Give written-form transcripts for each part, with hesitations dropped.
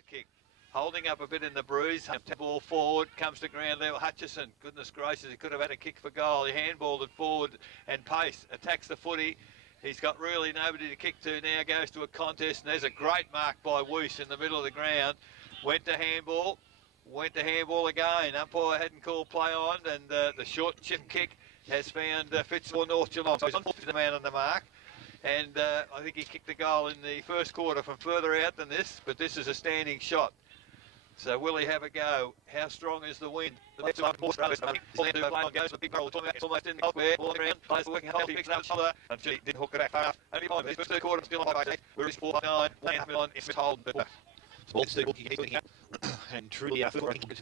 the kick. Holding up a bit in the bruise, ball forward, comes to ground level. Hutchison, goodness gracious, he could have had a kick for goal. He handballed it forward and pace, attacks the footy. He's got really nobody to kick to now, goes to a contest, and there's a great mark by Weiss in the middle of the ground. Went to handball again. Umpire hadn't called play on, and the short chip kick has found Fitz for North Geelong. So he's on the man on the mark. And I think he kicked the goal in the first quarter from further out than this, but this is a standing shot. So will he have a go? How strong is the wind? The next one, goes the big barrel, it's almost in the square, all around, plays working hard, he picks it up shoulder, and she didn't hook it that far. Only 5 minutes, first third quarter, still on 5-8, we're 4-9, 1.5 on, it's hold, but and truly our football brings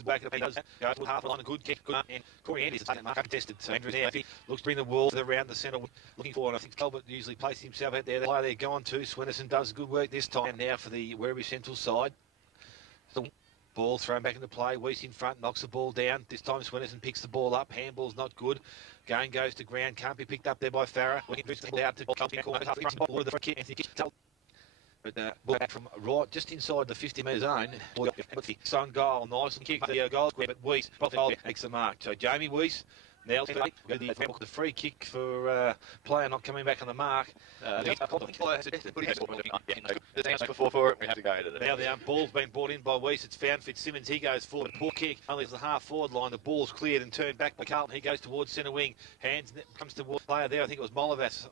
it back up. He does go to half line, a good kick, good, and Corey Andy's taken mark uncontested. So Andrews now looks to bring the wall around the centre, looking for, and I think Colbert usually places himself out there. The player there going to Swennerson does good work this time. And now for the Werribee Central side. The ball thrown back into play. Weiss in front, knocks the ball down. This time Swennerson picks the ball up. Handball's not good. Game goes to ground. Can't be picked up there by Farah. Looking out to the kick. But ball back from right, just inside the 50-metre zone. Sun goal, nice and kick the goal square, but Weiss makes the mark. So Jamie Weiss nails the free kick for player not coming back on the mark. Before it, we had to go to the. Now the ball's been brought in by Weiss. It's found Fitzsimmons. He goes forward. Poor kick. Only it's the half-forward line. The ball's cleared and turned back by Carlton. He goes towards centre wing. Hands comes towards player there. I think it was Molovas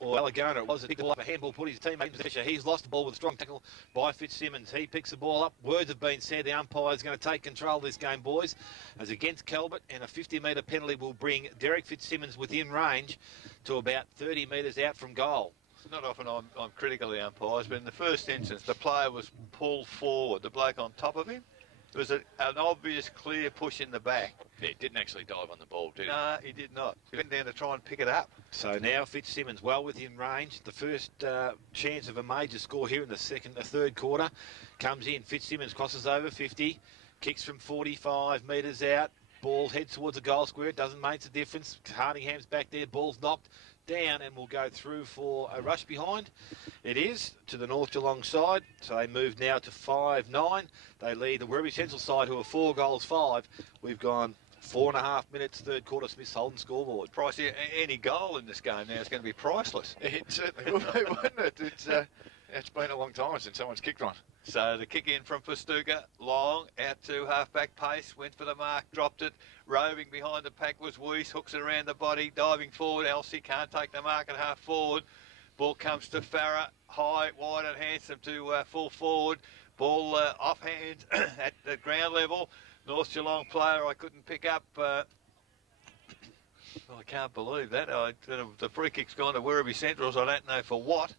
or Alagona. It was a big ball up a handball. Put his teammate in possession. He's lost the ball with a strong tackle by Fitzsimmons. He picks the ball up. Words have been said. The umpire's going to take control of this game, boys. As against Calvert, and a 50-metre penalty will bring Derek Fitzsimmons within range to about 30 metres out from goal. not often I'm critical of the umpires, but in the first instance, the player was pulled forward, the bloke on top of him. It was an obvious, clear push in the back. Yeah, he didn't actually dive on the ball, did he? No, he did not. He went down to try and pick it up. So now Fitzsimmons well within range. The first chance of a major score here in the third quarter comes in. Fitzsimmons crosses over 50, kicks from 45 metres out. Ball heads towards the goal square. It doesn't make a difference. Hardingham's back there. Ball's knocked down and will go through for a rush behind. It is to the North Geelong side. So they move now to 5-9. They lead the Werribee Central side, who are 4 goals 5. We've gone 4.5 minutes, third quarter. Smith's Holden scoreboard. Pricey, any goal in this game now is going to be priceless. It certainly will be, wouldn't it? It's been a long time since someone's kicked one. So the kick in from Pastuka, long, out to half-back pace, went for the mark, dropped it, roving behind the pack was Weiss, hooks it around the body, diving forward, Elsie can't take the mark at half forward. Ball comes to Farah, high, wide and handsome to full forward. Ball off hands at the ground level. North Geelong player I couldn't pick up. Well, I can't believe that. The free kick's gone to Werribee Centrals, I don't know for what.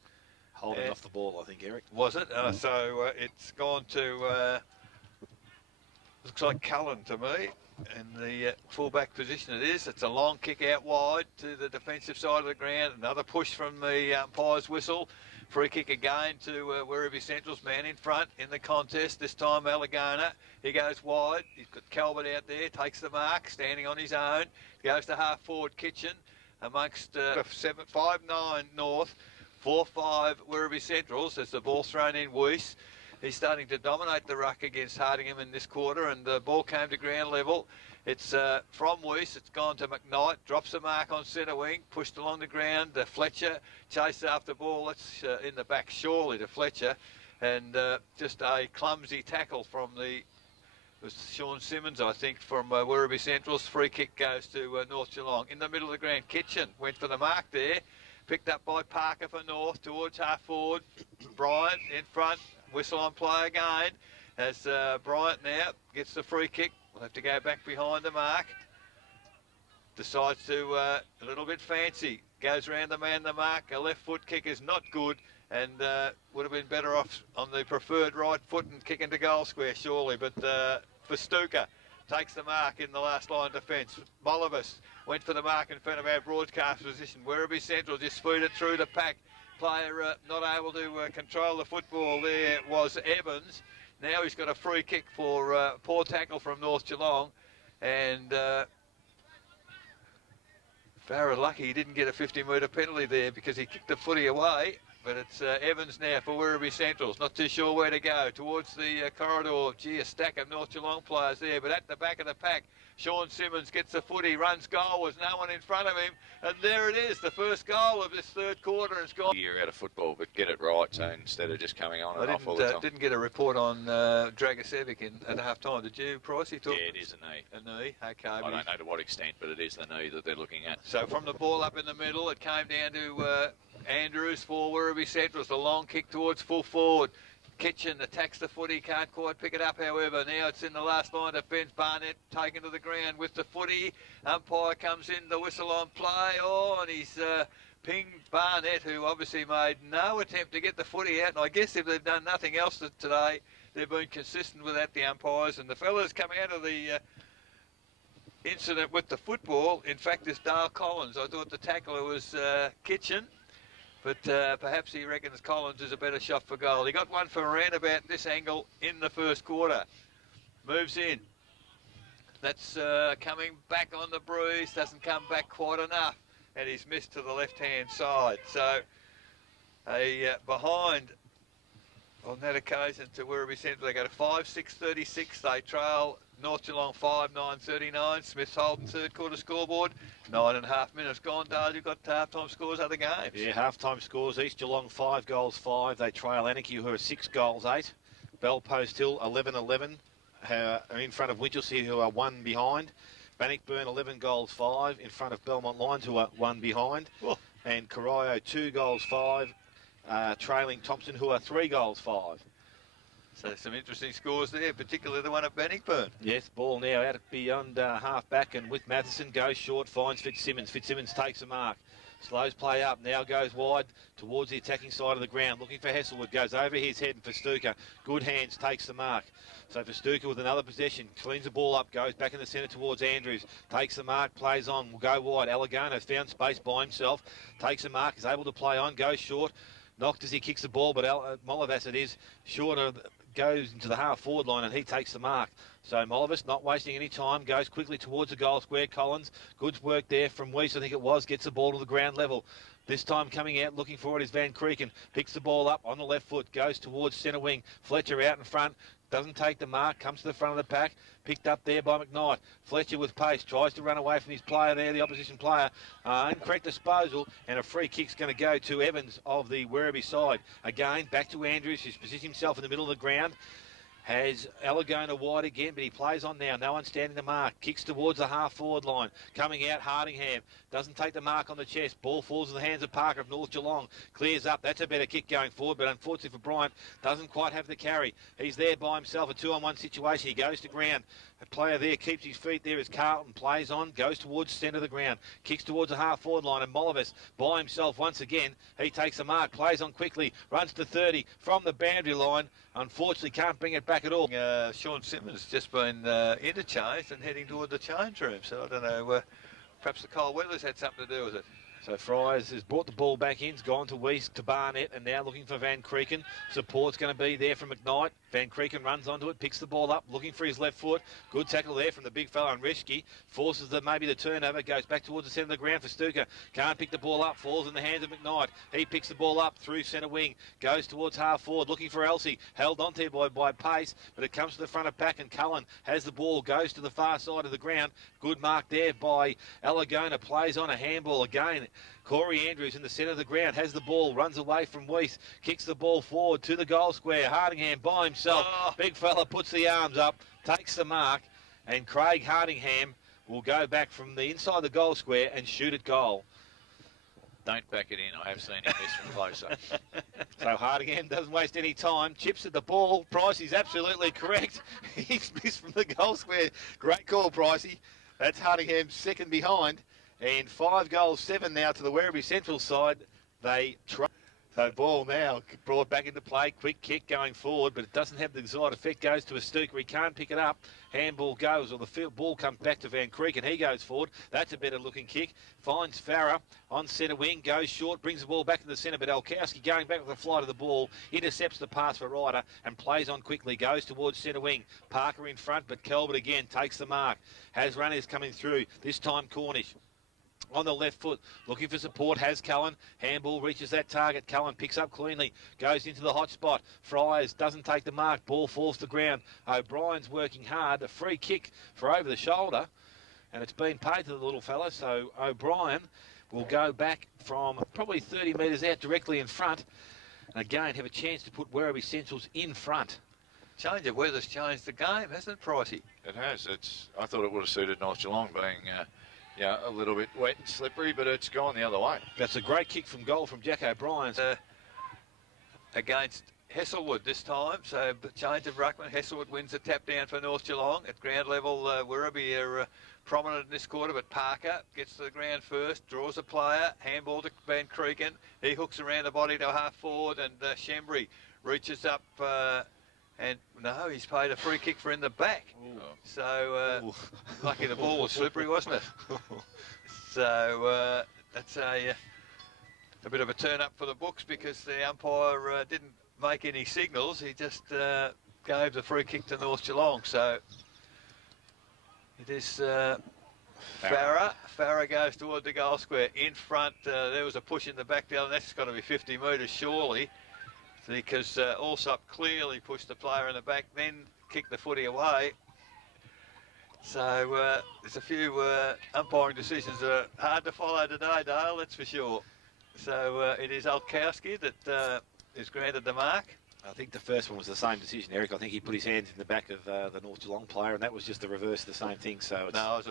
Holding off the ball, I think, Eric. Was it? So it's gone to, looks like Cullen to me, in the full-back position it is. It's a long kick out wide to the defensive side of the ground. Another push from the umpire's whistle. Free kick again to Werribee Central's man in front in the contest. This time Alagona. He goes wide. He's got Calvert out there, takes the mark, standing on his own. Goes to half-forward Kitchen amongst 5-9 North. 4-5 Werribee Centrals as the ball thrown in Weiss. He's starting to dominate the ruck against Hardingham in this quarter, and the ball came to ground level. It's from Weiss, it's gone to McKnight, drops the mark on centre wing, pushed along the ground. Fletcher chased after the ball. It's in the back surely to Fletcher, and just a clumsy tackle from it was Sean Simmons, I think, from Werribee Central's. Free kick goes to North Geelong. In the middle of the ground, Kitchen went for the mark there. Picked up by Parker for North towards half forward. Bryant in front. Whistle on play again as Bryant now gets the free kick. We'll have to go back behind the mark. Decides to a little bit fancy. Goes around the man the mark. A left foot kick is not good and would have been better off on the preferred right foot and kicking to goal square surely. But Pastuka takes the mark in the last line of defence. Molovas went for the mark in front of our broadcast position. Werribee Central just spooned it through the pack. Player not able to control the football there was Evans. Now he's got a free kick for poor tackle from North Geelong. And Farah lucky he didn't get a 50-metre penalty there because he kicked the footy away. but it's Evans now for Werribee Centrals. Not too sure where to go. Towards the corridor. Gee, a stack of North Geelong players there, but at the back of the pack, Sean Simmons gets the footy, runs goal with no one in front of him, and there it is, the first goal of this third quarter. It's gone. Year out of football, but get it right, so instead of just coming on and off all the time. Didn't get a report on Dragosevic at half time. Did you, Price? Yeah, it is a knee. A knee, okay. I don't know to what extent, but it is the knee that they're looking at. So from the ball up in the middle, it came down to Andrews for Werribee Centrals. The long kick towards full forward. Kitchen attacks the footy, can't quite pick it up, however. Now it's in the last line of defence. Barnett taken to the ground with the footy. Umpire comes in, the whistle on play. Oh, and he's pinged Barnett, who obviously made no attempt to get the footy out. And I guess if they've done nothing else today, they've been consistent with that, the umpires. And the fellas come out of the incident with the football. In fact, it's Dale Collins. I thought the tackler was Kitchen. But perhaps he reckons Collins is a better shot for goal. He got one from around about this angle in the first quarter. Moves in. That's coming back on the breeze. Doesn't come back quite enough. And he's missed to the left-hand side. So behind on that occasion to Werribee Central. They go to 5-6-36. They trail North Geelong 5-9-39. Smith's holding third quarter scoreboard. 9.5 minutes gone. Dale, you've got half-time scores, other games. Yeah, half-time scores. East Geelong 5 goals 5. They trail Anarchy, who are 6 goals 8. Bellpost Hill 11-11. Are in front of Winchelsea, who are 1 behind. Bannockburn 11 goals 5 in front of Belmont Lions, who are 1 behind. Whoa. And Corio 2 goals 5, trailing Thompson, who are 3 goals 5. So some interesting scores there, particularly the one at Bannockburn. Yes, ball now out beyond half back, and with Matheson goes short, finds Fitzsimmons. Fitzsimmons takes a mark. Slows play up, now goes wide towards the attacking side of the ground, looking for Hesselwood, goes over his head, and Festuca, good hands, takes the mark. So Festuca with another possession, cleans the ball up, goes back in the centre towards Andrews, takes the mark, plays on, will go wide. Allegano found space by himself, takes the mark, is able to play on, goes short, knocked as he kicks the ball, but Molavas it is, shorter, goes into the half-forward line, and he takes the mark. So Molavas, not wasting any time, goes quickly towards the goal square. Collins, good work there from Weiss, I think it was, gets the ball to the ground level. This time coming out, looking for it is Van Creeken. Picks the ball up on the left foot, goes towards centre wing. Fletcher out in front, doesn't take the mark, comes to the front of the pack. Picked up there by McKnight. Fletcher with pace, tries to run away from his player there, the opposition player. Incorrect disposal, and a free kick's going to go to Evans of the Werribee side. Again, back to Andrews, who's positioned himself in the middle of the ground. Has Allegona wide again, but he plays on now. No one standing the mark. Kicks towards the half-forward line. Coming out, Hardingham. Doesn't take the mark on the chest. Ball falls in the hands of Parker of North Geelong. Clears up. That's a better kick going forward, but unfortunately for Bryant, doesn't quite have the carry. He's there by himself, a 2-on-1 situation. He goes to ground. A player there keeps his feet there as Carlton plays on, goes towards centre of the ground, kicks towards the half-forward line, and Molavas by himself once again. He takes the mark, plays on quickly, runs to 30 from the boundary line. Unfortunately, can't bring it back at all. Sean Simmons just been interchanged and heading toward the change room, so I don't know, perhaps the cold weather's had something to do with it. So Fryers has brought the ball back in, has gone to Weiss, to Barnett, and now looking for Van Creeken. Support's going to be there from McKnight. Van Creeken runs onto it, picks the ball up, looking for his left foot. Good tackle there from the big fella, and Reschke forces maybe the turnover, goes back towards the centre of the ground for Stuka. Can't pick the ball up, falls in the hands of McKnight. He picks the ball up through centre wing, goes towards half forward, looking for Elsey. Held on there by pace, but it comes to the front of pack, and Cullen has the ball, goes to the far side of the ground. Good mark there by Allegona, plays on a handball again. Corey Andrews in the centre of the ground has the ball, runs away from Weiss, kicks the ball forward to the goal square. Hardingham by himself. Big fella puts the arms up, takes the mark, and Craig Hardingham will go back from the inside the goal square and shoot at goal. Don't back it in. I have seen him miss from closer. So Hardingham doesn't waste any time. Chips at the ball. Pricey's absolutely correct. He's missed from the goal square. Great call, Pricey. That's Hardingham's second behind. And 5 goals 7 now to the Werribee Central side. They try. So ball now brought back into play. Quick kick going forward, but it doesn't have the desired effect. Goes to a Stuka. He can't pick it up. Handball goes, or the field ball comes back to Van Creek, and he goes forward. That's a better looking kick. Finds Farah on centre wing. Goes short. Brings the ball back to the centre, but Elkowski going back with the flight of the ball. Intercepts the pass for Ryder and plays on quickly. Goes towards centre wing. Parker in front, but Kelbert again takes the mark. Has runners coming through. This time Cornish. On the left foot, looking for support, has Cullen. Handball reaches that target. Cullen picks up cleanly, goes into the hot spot. Fryers doesn't take the mark. Ball falls to ground. O'Brien's working hard. A free kick for over the shoulder, and it's been paid to the little fella. So O'Brien will go back from probably 30 metres out directly in front, and again have a chance to put Werribee Centrals in front. Change of weather's changed the game, hasn't it, Pricey? It has. I thought it would have suited North Geelong being, a little bit wet and slippery, but it's gone the other way. That's a great kick from goal from Jack O'Brien. Against Hesselwood this time, so change of ruckman. Hesselwood wins the tap down for North Geelong. At ground level, Werribee are prominent in this quarter, but Parker gets to the ground first, draws a player, handball to Van Creeken. He hooks around the body to half forward, and Shembry reaches up, and no, he's paid a free kick for in the back. Ooh. So lucky the ball was slippery, wasn't it? So that's a bit of a turn up for the books, because the umpire didn't make any signals. He just gave the free kick to North Geelong. So it is Farah. Farah goes toward the goal square. In front, there was a push in the back there, and that's got to be 50 metres surely, because Allsop clearly pushed the player in the back, then kicked the footy away. So there's a few umpiring decisions that are hard to follow today, Dale, that's for sure. So it is Olkowski that is granted the mark. I think the first one was the same decision, Eric. I think he put his hands in the back of the North Geelong player, and that was just the reverse of the same thing. So it's... No,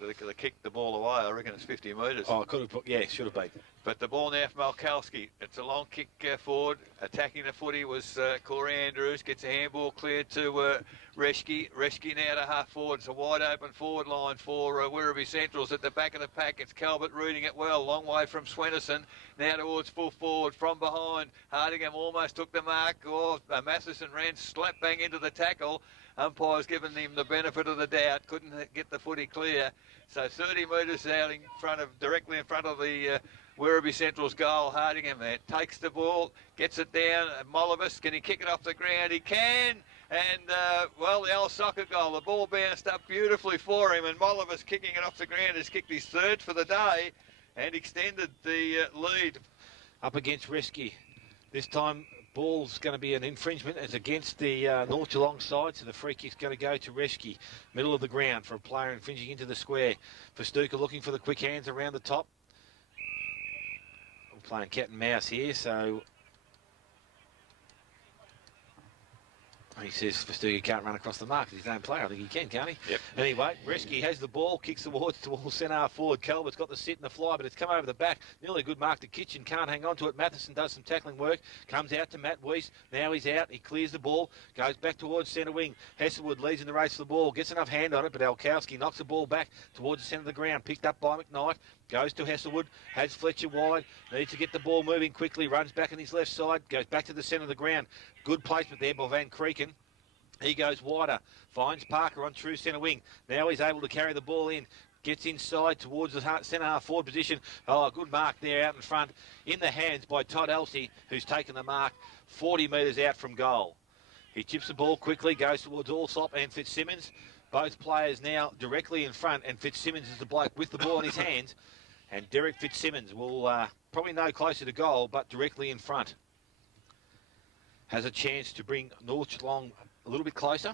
they kicked the ball away. I reckon it's 50 metres. Oh, it could have put, yeah, should have been. But the ball now from Olkowski. It's a long kick forward. Attacking the footy was Corey Andrews. Gets a handball cleared to Reschke. Reschke now to half forward. It's a wide open forward line for Werribee Centrals. At the back of the pack, it's Calvert reading it well. Long way from Swennerson. Now towards full forward from behind. Hardingham almost took the mark. Oh, Matheson ran slap bang into the tackle. Umpire's given him the benefit of the doubt. Couldn't get the footy clear. So 30 metres out in front of, directly in front of the Werribee Central's goal. Hardingham there takes the ball, gets it down. Mollivis, can he kick it off the ground? He can. And, well, the old soccer goal. The ball bounced up beautifully for him, and Mollivis kicking it off the ground has kicked his third for the day and extended the lead. Up against Reschke. This time, ball's going to be an infringement. It's against the North Geelong side, so the free kick's going to go to Reschke. Middle of the ground for a player infringing into the square. For Stuka looking for the quick hands around the top. We're playing cat and mouse here, so... He says Festuga can't run across the mark. He's his own player. I think he can, can't he? Yep. Anyway, Reschke has the ball, kicks towards centre half forward. Calvert's got the sit and the fly, but it's come over the back. Nearly a good mark to Kitchen. Can't hang on to it. Matheson does some tackling work. Comes out to Matt Weiss. Now he's out. He clears the ball. Goes back towards centre wing. Hesselwood leads in the race for the ball. Gets enough hand on it, but Olkowski knocks the ball back towards the centre of the ground. Picked up by McKnight. Goes to Hesselwood. Has Fletcher wide. Needs to get the ball moving quickly. Runs back on his left side. Goes back to the centre of the ground. Good placement there by Van Creeken. He goes wider, finds Parker on true centre wing. Now he's able to carry the ball in, gets inside towards the centre half forward position. Oh, good mark there out in front, in the hands by Todd Elsey, who's taken the mark 40 metres out from goal. He chips the ball quickly, goes towards Allsop and Fitzsimmons. Both players now directly in front, and Fitzsimmons is the bloke with the ball in his hands. And Derek Fitzsimmons will probably no closer to goal, but directly in front. Has a chance to bring North Geelong a little bit closer.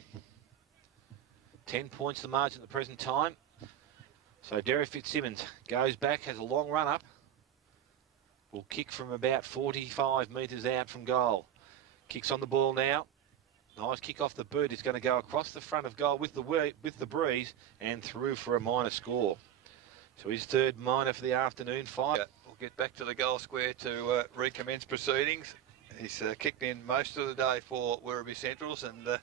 10 points the margin at the present time. So Derek Fitzsimmons goes back, has a long run up. Will kick from about 45 metres out from goal. Kicks on the ball now. Nice kick off the boot. It's going to go across the front of goal with the breeze and through for a minor score. So his third minor for the afternoon. 5. We'll get back to the goal square to recommence proceedings. He's kicked in most of the day for Werribee Centrals, and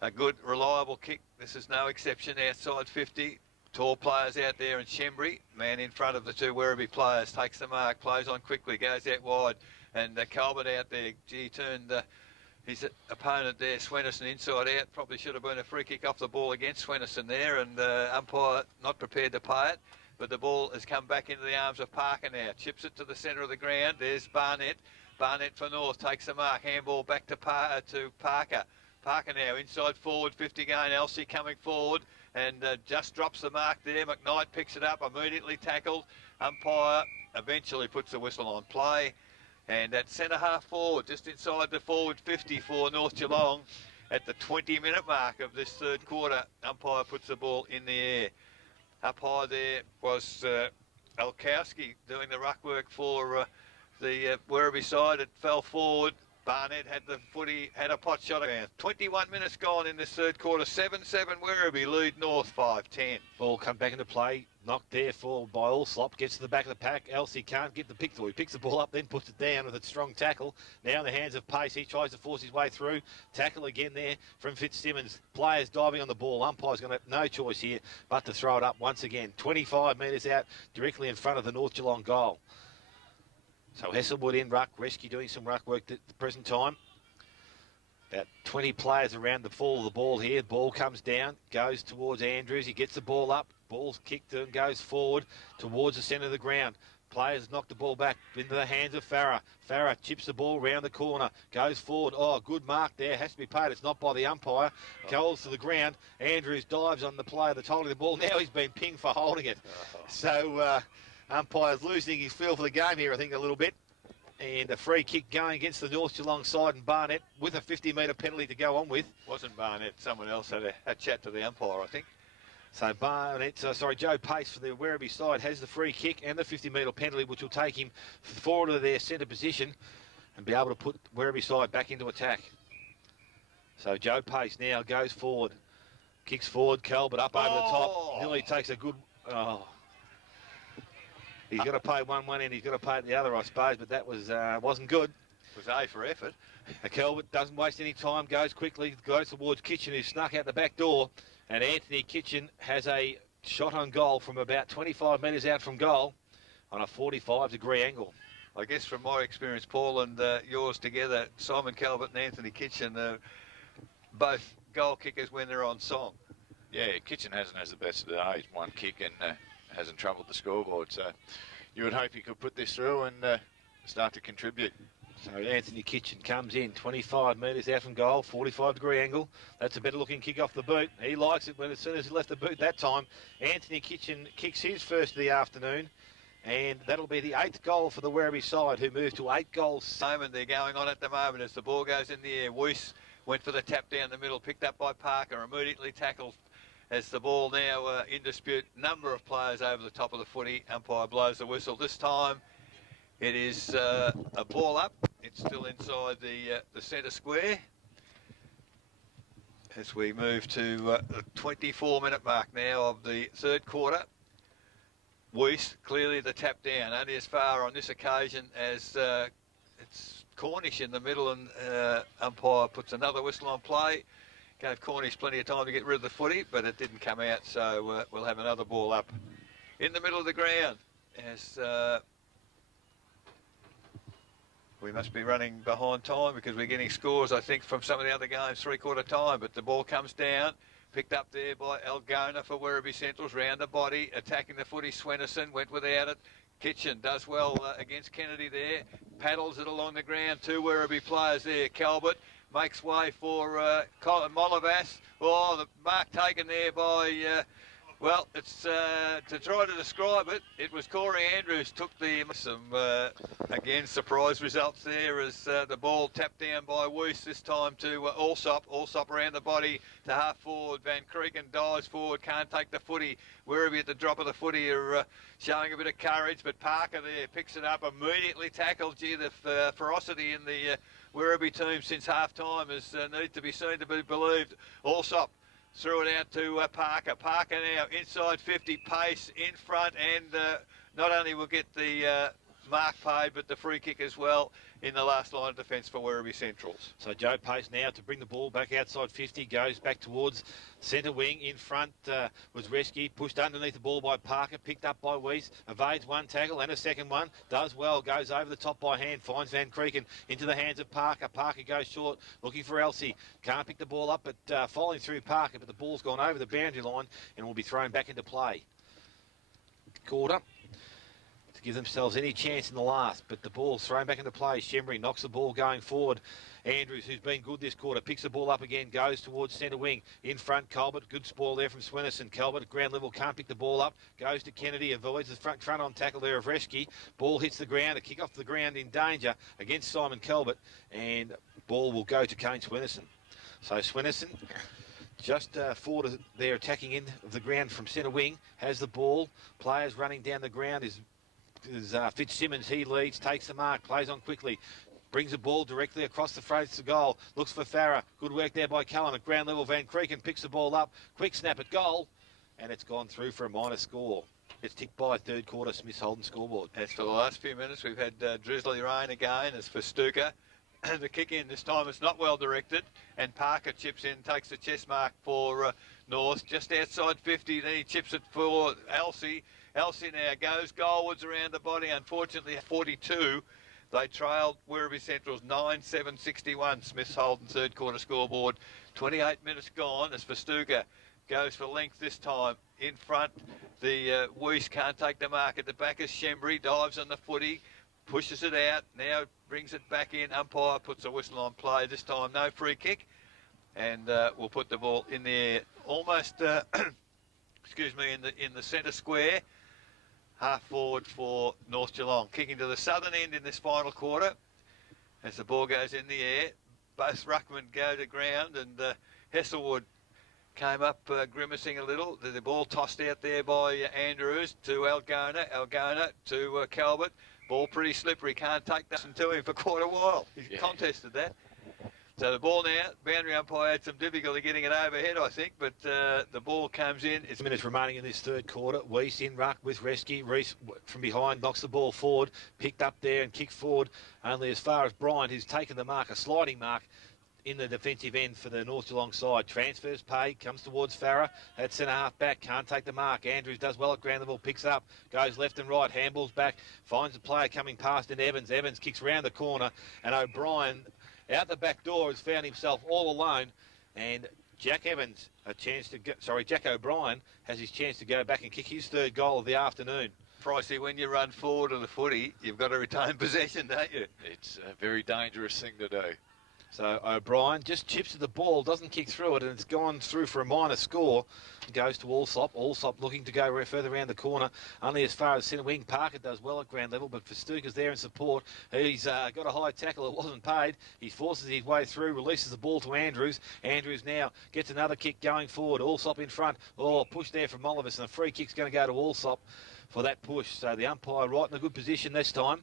a good, reliable kick. This is no exception. Outside 50, tall players out there, and Shembry, man in front of the two Werribee players, takes the mark, plays on quickly, goes out wide, and Calvert out there. He turned his opponent there, Swennerson, inside out. Probably should have been a free kick off the ball against Swennerson there, and umpire not prepared to pay it. But the ball has come back into the arms of Parker now. Chips it to the centre of the ground. There's Barnett. Barnett for North takes the mark. Handball back to Parker. Parker now inside forward 50 going. Elsie coming forward and just drops the mark there. McKnight picks it up, immediately tackled. Umpire eventually puts the whistle on play. And at centre half forward, just inside the forward 50 for North Geelong, at the 20-minute mark of this third quarter, umpire puts the ball in the air. Up high there was Alkowski doing the ruck work for the Werribee side. It fell forward. Barnett had the footy, had a pot shot around. 21 minutes gone in this third quarter. 7-7 Werribee lead North 5-10. Ball come back into play. Knocked there for by Allsop. Gets to the back of the pack. Elsie can't get the pick through. He picks the ball up, then puts it down with a strong tackle. Now in the hands of Pace. He tries to force his way through. Tackle again there from Fitzsimmons. Players diving on the ball. Umpire's going to have no choice here but to throw it up once again. 25 metres out directly in front of the North Geelong goal. So Hesselwood in ruck, Rescue doing some ruck work at the present time. About 20 players around the fall of the ball here. Ball comes down, goes towards Andrews. He gets the ball up. Ball's kicked and goes forward towards the centre of the ground. Players knock the ball back into the hands of Farah. Farah chips the ball round the corner, goes forward. Oh, good mark there. Has to be paid. It's not by the umpire. Goes to the ground. Andrews dives on the player that's holding the ball. Now he's been pinged for holding it. So umpire's losing his feel for the game here, I think, a little bit. And a free kick going against the North Geelong side, and Barnett with a 50-metre penalty to go on with. Wasn't Barnett. Someone else had a chat to the umpire, I think. So Joe Pace for the Werribee side has the free kick and the 50-metre penalty, which will take him forward to their centre position and be able to put Werribee side back into attack. So Joe Pace now goes forward, kicks forward, Calvert up over the top, nearly takes a good... He's got to pay one end, he's got to pay the other, I suppose, but that was wasn't good. It was A for effort. Calvert doesn't waste any time, goes quickly, goes towards Kitchen, who snuck out the back door, and Anthony Kitchen has a shot on goal from about 25 metres out from goal on a 45-degree angle. I guess from my experience, Paul, and yours together, Simon Calvert and Anthony Kitchen, both goal kickers when they're on song. Yeah, Kitchen hasn't has the best of the day. He's one kick and hasn't troubled the scoreboard. So you would hope he could put this through and start to contribute. So Anthony Kitchen comes in 25 metres out from goal, 45-degree angle. That's a better looking kick off the boot. He likes it when as soon as he left the boot that time. Anthony Kitchen kicks his first of the afternoon, and that'll be the 8th goal for the Werribee side, who moved to 8 goals. Moment they're going on at the moment as the ball goes in the air. Weiss went for the tap down the middle, picked up by Parker, immediately tackled as the ball now in dispute. Number of players over the top of the footy. Umpire blows the whistle. This time it is a ball up. It's still inside the centre square. As we move to the 24-minute mark now of the third quarter. Weiss, clearly the tap down, only as far on this occasion as it's Cornish in the middle, and umpire puts another whistle on play. Gave Cornish plenty of time to get rid of the footy, but it didn't come out, so we'll have another ball up in the middle of the ground as we must be running behind time because we're getting scores, I think, from some of the other games three-quarter time, but the ball comes down, picked up there by Algona for Werribee Centrals, round the body, attacking the footy. Swennerson went without it. Kitchen does well against Kennedy there, paddles it along the ground. Two Werribee players there. Calvert makes way for Colin Molavas. Oh, the mark taken there by, well, it's to try to describe it, it was Corey Andrews took some, again, surprise results there as the ball tapped down by Weiss, this time to Allsop. Allsop around the body to half forward. Van Creeken dives forward, can't take the footy. Werribee at the drop of the footy are showing a bit of courage, but Parker there picks it up, immediately tackles. Gee, the ferocity in the Werribee team since half-time is need to be seen to be believed. Allsop threw it out to Parker. Parker now inside 50, pace in front, and not only will get the mark paid, but the free kick as well in the last line of defence for Werribee Centrals. So Joe Pace now to bring the ball back outside 50, goes back towards centre wing. In front was Rescue, pushed underneath the ball by Parker, picked up by Weiss, evades one tackle and a second one, does well, goes over the top by hand, finds Van Creeken into the hands of Parker. Parker goes short, looking for Elsie, can't pick the ball up, but following through Parker, but the ball's gone over the boundary line and will be thrown back into play. Quarter. To give themselves any chance in the last, but the ball's thrown back into play. Shembry knocks the ball going forward. Andrews, who's been good this quarter, picks the ball up again, goes towards centre wing. In front, Colbert, good spoil there from Swinnerson. Colbert at ground level, can't pick the ball up, goes to Kennedy, avoids the front on tackle there of Reschke. Ball hits the ground, a kick off the ground in danger against Simon Colbert, and ball will go to Kane Swinnerson. So Swinnerson, just forward there, attacking end of the ground from centre wing, has the ball. Players running down the ground is Fitzsimmons. He leads, takes the mark, plays on quickly. Brings the ball directly across the face to goal. Looks for Farah. Good work there by Cullen. At ground level, Van Creeken picks the ball up. Quick snap at goal. And it's gone through for a minor score. It's ticked by third quarter Smith Holden scoreboard. As for the last few minutes, we've had drizzly rain again. As for Stuka, the kick in this time is not well directed. And Parker chips in, takes the chest mark for North. Just outside 50, then he chips it for Elsie. Elsie now goes goalwards around the body. Unfortunately, 42. They trailed Werribee Central's 9-7-61. Smith's Holden third quarter scoreboard. 28 minutes gone as Verstuga goes for length this time. In front, the Weiss can't take the mark at the back as Shembry dives on the footy, pushes it out, now brings it back in. Umpire puts a whistle on play. This time no free kick, and we'll put the ball in the air almost, excuse me, in the centre square. Half forward for North Geelong. Kicking to the southern end in this final quarter as the ball goes in the air. Both ruckmen go to ground, and Hesselwood came up grimacing a little. The ball tossed out there by Andrews to Algona. Algona to Calvert. Ball pretty slippery. Can't take that to him for quite a while. He's contested that. So the ball now, boundary umpire had some difficulty getting it overhead, I think, but the ball comes in. It's minutes remaining in this third quarter. Weiss in ruck with Reschke. Reese from behind knocks the ball forward, picked up there and kicked forward only as far as Bryant, who's taken the mark, a sliding mark in the defensive end for the North Geelong side. Transfers paid, comes towards Farah at centre half back, can't take the mark. Andrews does well at ground level, picks up, goes left and right, handballs back, finds a player coming past in Evans. Evans kicks round the corner, and O'Brien out the back door has found himself all alone, and Jack O'Brien has his chance to go back and kick his third goal of the afternoon. Pricey, when you run forward of the footy, you've got to retain possession, don't you? It's a very dangerous thing to do. So O'Brien just chips at the ball, doesn't kick through it, and it's gone through for a minor score. It goes to Allsop. Allsop looking to go further around the corner, only as far as centre wing. Parker does well at ground level, but Verstuka's there in support. He's got a high tackle. It wasn't paid. He forces his way through, releases the ball to Andrews. Andrews now gets another kick going forward. Allsop in front. Oh, push there from Olivis, and a free kick's going to go to Allsop for that push. So the umpire right in a good position this time.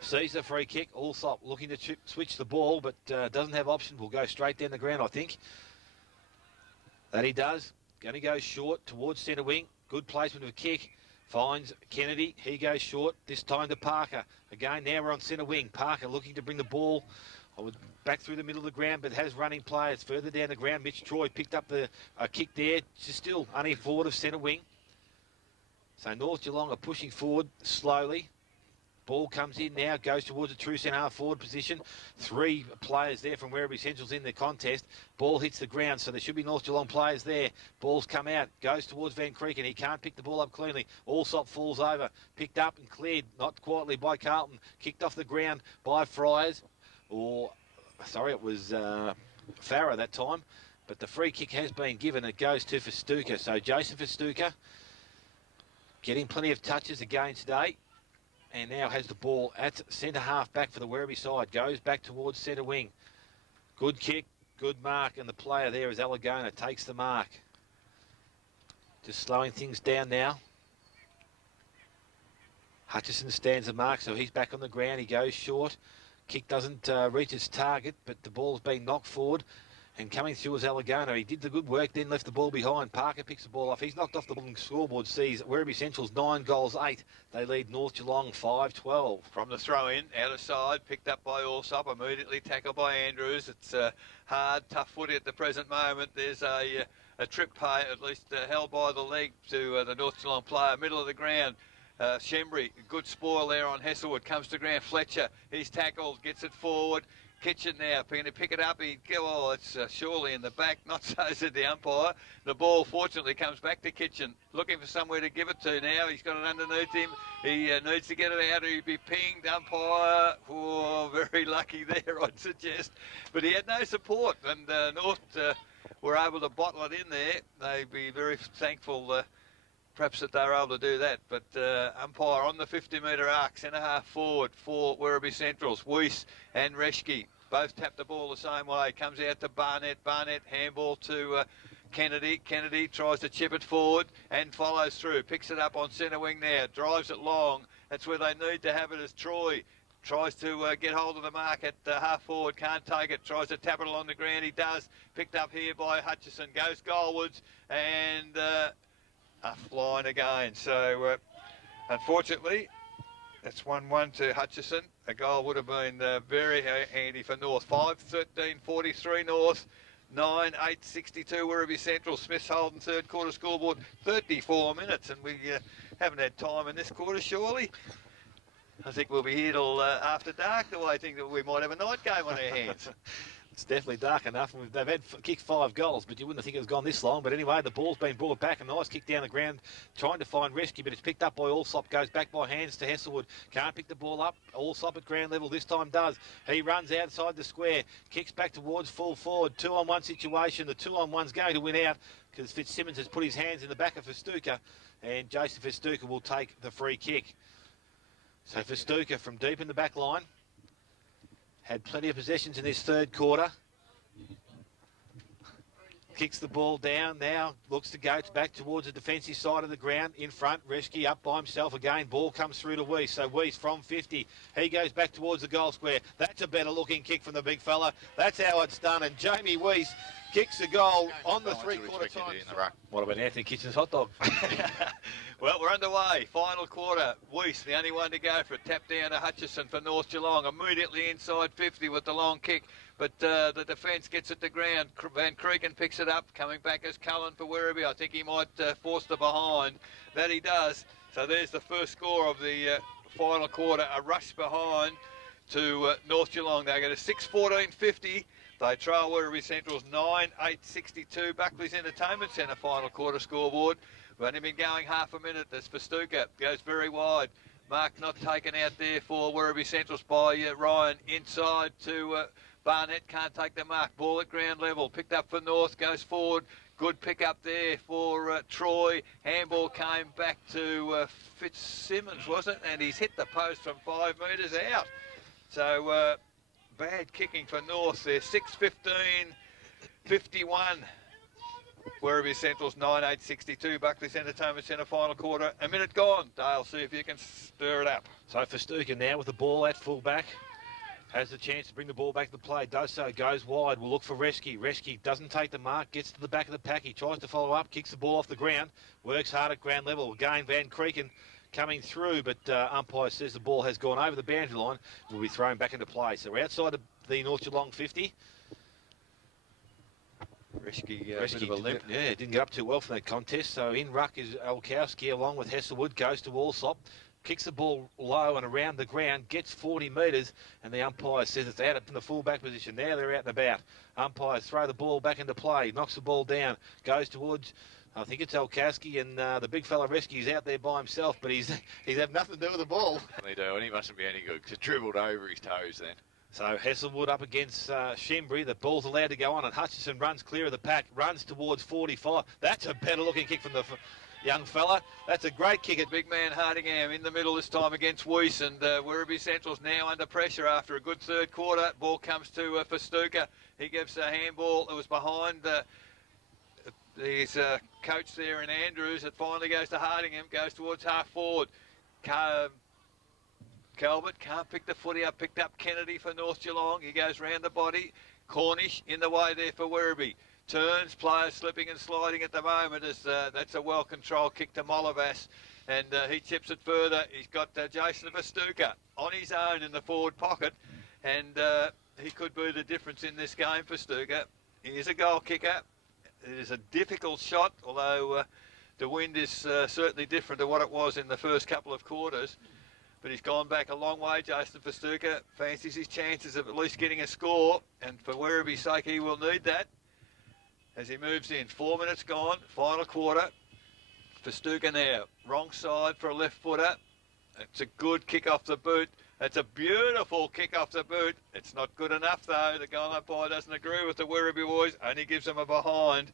Sees the free kick. Allsop looking to switch the ball, but doesn't have option. Will go straight down the ground, I think. That he does. Going to go short towards centre wing. Good placement of a kick. Finds Kennedy. He goes short. This time to Parker. Again, now we're on centre wing. Parker looking to bring the ball back through the middle of the ground, but has running players further down the ground. Mitch Troy picked up a kick there. Just still only forward of centre wing. So North Geelong are pushing forward slowly. Ball comes in now, goes towards a true centre half forward position. Three players there from Werribee Central's in the contest. Ball hits the ground, so there should be North Geelong players there. Ball's come out, goes towards Van Creeken. He can't pick the ball up cleanly. Allsop falls over, picked up and cleared, not quietly by Carlton. Kicked off the ground by Friars, it was Farah that time. But the free kick has been given. It goes to Verstuka. So Jason Verstuka getting plenty of touches again today. And now has the ball at centre half back for the Werribee side. Goes back towards centre wing. Good kick, good mark, and the player there is Alagona. Takes the mark. Just slowing things down now. Hutchison stands the mark, so he's back on the ground. He goes short. Kick doesn't reach its target, but the ball's been knocked forward. And coming through is Alagona. He did the good work, then left the ball behind. Parker picks the ball off. He's knocked off the scoreboard. Sees Werribee Central's 9 goals, 8. They lead North Geelong 5-12. From the throw-in, out of side, picked up by Allsop, immediately tackled by Andrews. It's hard, tough footy at the present moment. There's a trip pay, at least held by the leg to the North Geelong player, middle of the ground. Shembry, good spoil there on Hesselwood, comes to ground. Fletcher, he's tackled, gets it forward. Kitchen now, going to pick it up. It's surely in the back, not so, said the umpire. The ball fortunately comes back to Kitchen, looking for somewhere to give it to now. He's got it underneath him. He needs to get it out or he'd be pinged. Umpire, very lucky there, I'd suggest. But he had no support, and North were able to bottle it in there. They'd be very thankful perhaps that they were able to do that. But umpire on the 50-metre arc, centre half forward for Werribee Centrals. Weiss and Reschke both tap the ball the same way. Comes out to Barnett. Barnett, handball to Kennedy. Kennedy tries to chip it forward and follows through. Picks it up on centre wing now. Drives it long. That's where they need to have it as Troy tries to get hold of the mark at half forward. Can't take it. Tries to tap it along the ground. He does. Picked up here by Hutchison. Goes goalwards and... flying again. So, unfortunately, that's 1-1 to Hutchison. A goal would have been very handy for North. 5-13-43 North. 9-8-62 Werribee Central. Smith's holding third quarter scoreboard. 34 minutes, and we haven't had time in this quarter, surely. I think we'll be here till after dark, the way I think that we might have a night game on our hands. It's definitely dark enough. They've had kicked 5 goals, but you wouldn't think it was gone this long. But anyway, the ball's been brought back. A nice kick down the ground, trying to find Reschke, but it's picked up by Allsop. Goes back by hands to Hesselwood. Can't pick the ball up. Allsop at ground level this time does. He runs outside the square, kicks back towards full forward. 2-on-1 situation. The 2-on-1's going to win out because Fitzsimmons has put his hands in the back of Festuca, and Jason Festuca will take the free kick. So Festuca from deep in the back line. Had plenty of possessions in this third quarter. Kicks the ball down now, looks to go back towards the defensive side of the ground. In front, Reschke up by himself again. Ball comes through to Weiss. So Weiss from 50. He goes back towards the goal square. That's a better looking kick from the big fella. That's how it's done. And Jamie Weiss kicks the goal on the three-quarter time. What about Anthony Kitchen's hot dog? Well, we're underway. Final quarter. Weiss, the only one to go for it. Tap down to Hutchison for North Geelong. Immediately inside 50 with the long kick. But the defence gets it to ground. Van Creeken picks it up. Coming back as Cullen for Werribee. I think he might force the behind. That he does. So there's the first score of the final quarter. A rush behind to North Geelong. They get a 6-14-50. They trail Werribee Central's 9-8-62. Buckley's Entertainment Centre final quarter scoreboard. We've only been going half a minute. That's Festuca. Goes very wide. Mark not taken out there for Werribee Centrals by Ryan. Inside to Barnett. Can't take the mark. Ball at ground level. Picked up for North. Goes forward. Good pick up there for Troy. Handball came back to Fitzsimmons, wasn't it? And he's hit the post from 5 metres out. So bad kicking for North there. 6-15-51. Werribee Central's 9-8-62. Buckley's Entertainment Centre final quarter. A minute gone. Dale, see if you can stir it up. So Festuca now with the ball at full back. Has the chance to bring the ball back to the play. Does so. Goes wide. Will look for Reschke. Reschke doesn't take the mark. Gets to the back of the pack. He tries to follow up. Kicks the ball off the ground. Works hard at ground level. Again, Van Creeken coming through, but umpire says the ball has gone over the boundary line. Will be thrown back into play. So we're outside the North Geelong 50. Reschke bit of a limp. Didn't get up too well for that contest. So in ruck is Olkowski along with Hesselwood. Goes to Allsop. Kicks the ball low and around the ground. Gets 40 metres. And the umpire says it's out in the full-back position. Now they're out and about. Umpires throw the ball back into play. Knocks the ball down. Goes towards... I think it's Olkowski, and the big fella Reschke's out there by himself, but he's had nothing to do with the ball. They do, and he mustn't be any good because it dribbled over his toes then. So Hesselwood up against Shimbri. The ball's allowed to go on, and Hutchison runs clear of the pack, runs towards 45. That's a better looking kick from the young fella. That's a great kick at big man Hardingham in the middle this time against Weiss, and Werribee Central's now under pressure after a good third quarter. Ball comes to Festuca. He gives a handball that was behind his coach there in Andrews. It finally goes to Hardingham, goes towards half forward. Calvert can't pick the footy up, picked up Kennedy for North Geelong. He goes round the body. Cornish in the way there for Werribee. Turns, players slipping and sliding at the moment as that's a well-controlled kick to Molovas. And he chips it further. He's got Jason Festuca on his own in the forward pocket. And he could be the difference in this game for Festuca. He is a goal kicker. It is a difficult shot, although the wind is certainly different to what it was in the first couple of quarters. but he's gone back a long way. Jason Festuca fancies his chances of at least getting a score, and for Werribee's sake, he will need that as he moves in. 4 minutes gone, final quarter. Festuca now, wrong side for a left footer. It's a good kick off the boot. It's a beautiful kick off the boot. It's not good enough though. The goal umpire doesn't agree with the Werribee boys, only gives them a behind.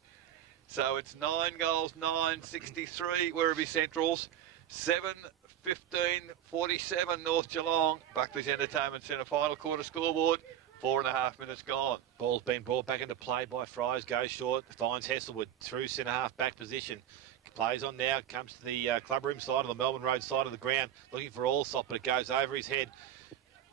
So it's 9 goals, 9-63 Werribee Centrals, 7-15-47 North Geelong. Buckley's Entertainment Centre final quarter scoreboard, 4.5 minutes gone. Ball's been brought back into play by Fries, goes short, finds Hesselwood through centre half back position. Plays on now, comes to the clubroom side of the Melbourne Road side of the ground, looking for Allsop, but it goes over his head.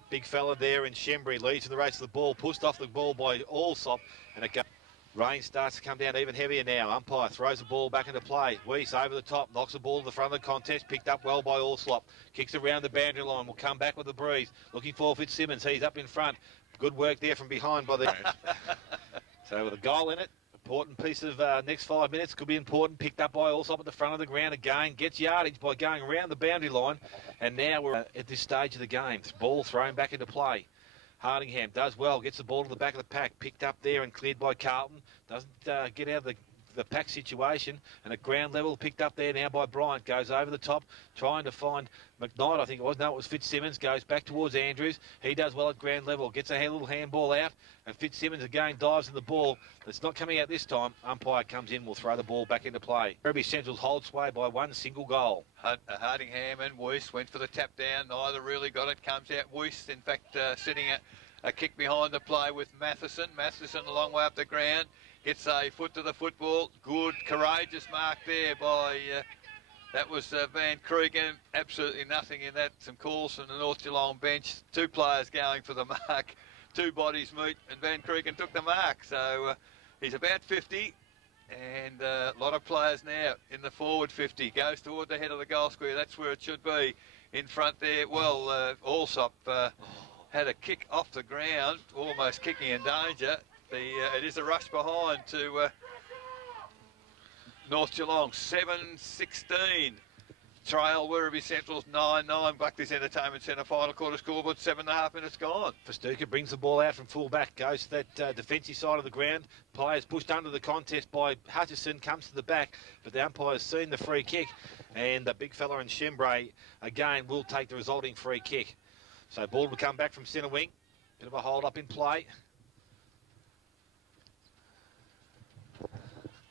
Big fella there in Shembry leads in the race to the ball, pushed off the ball by Allsop, and it goes. Rain starts to come down even heavier now. Umpire throws the ball back into play. Weiss over the top, knocks the ball to the front of the contest, picked up well by Allsop. Kicks around the boundary line, will come back with the breeze. Looking for Fitzsimmons, he's up in front. Good work there from behind by the... So with a goal in it, important piece of next 5 minutes, could be important. Picked up by Allsop at the front of the ground again. Gets yardage by going around the boundary line. And now we're at this stage of the game. Ball thrown back into play. Hardingham does well, gets the ball to the back of the pack, picked up there and cleared by Carlton. Doesn't get out of the pack situation, and at ground level picked up there now by Bryant. Goes over the top, trying to find McKnight, I think it was. No, it was Fitzsimmons. Goes back towards Andrews. He does well at ground level. Gets a little handball out, and Fitzsimmons again dives in the ball. It's not coming out this time. Umpire comes in, will throw the ball back into play. Werribee Central's hold sway by one single goal. Hardingham and Weiss went for the tap down. Neither really got it. Comes out Weiss, in fact, sitting a kick behind the play with Matheson. Matheson a long way up the ground. Gets a foot to the football. Good, courageous mark there by... that was Van Kregen. Absolutely nothing in that. Some calls from the North Geelong bench. Two players going for the mark. Two bodies meet, and Van Kregen took the mark. So he's about 50, and a lot of players now in the forward 50. Goes toward the head of the goal square. That's where it should be. In front there, well, Allsop had a kick off the ground, almost kicking in danger. It is a rush behind to North Geelong, 7-16. Trail Werribee Central's 9-9. Buckley's Entertainment Centre final quarter scoreboard, 7.5 minutes gone. Festuca brings the ball out from full back, goes to that defensive side of the ground. Players pushed under the contest by Hutchison, comes to the back, but the umpire's seen the free kick, and the big fella in Shembray again will take the resulting free kick. So ball will come back from centre wing. Bit of a hold up in play.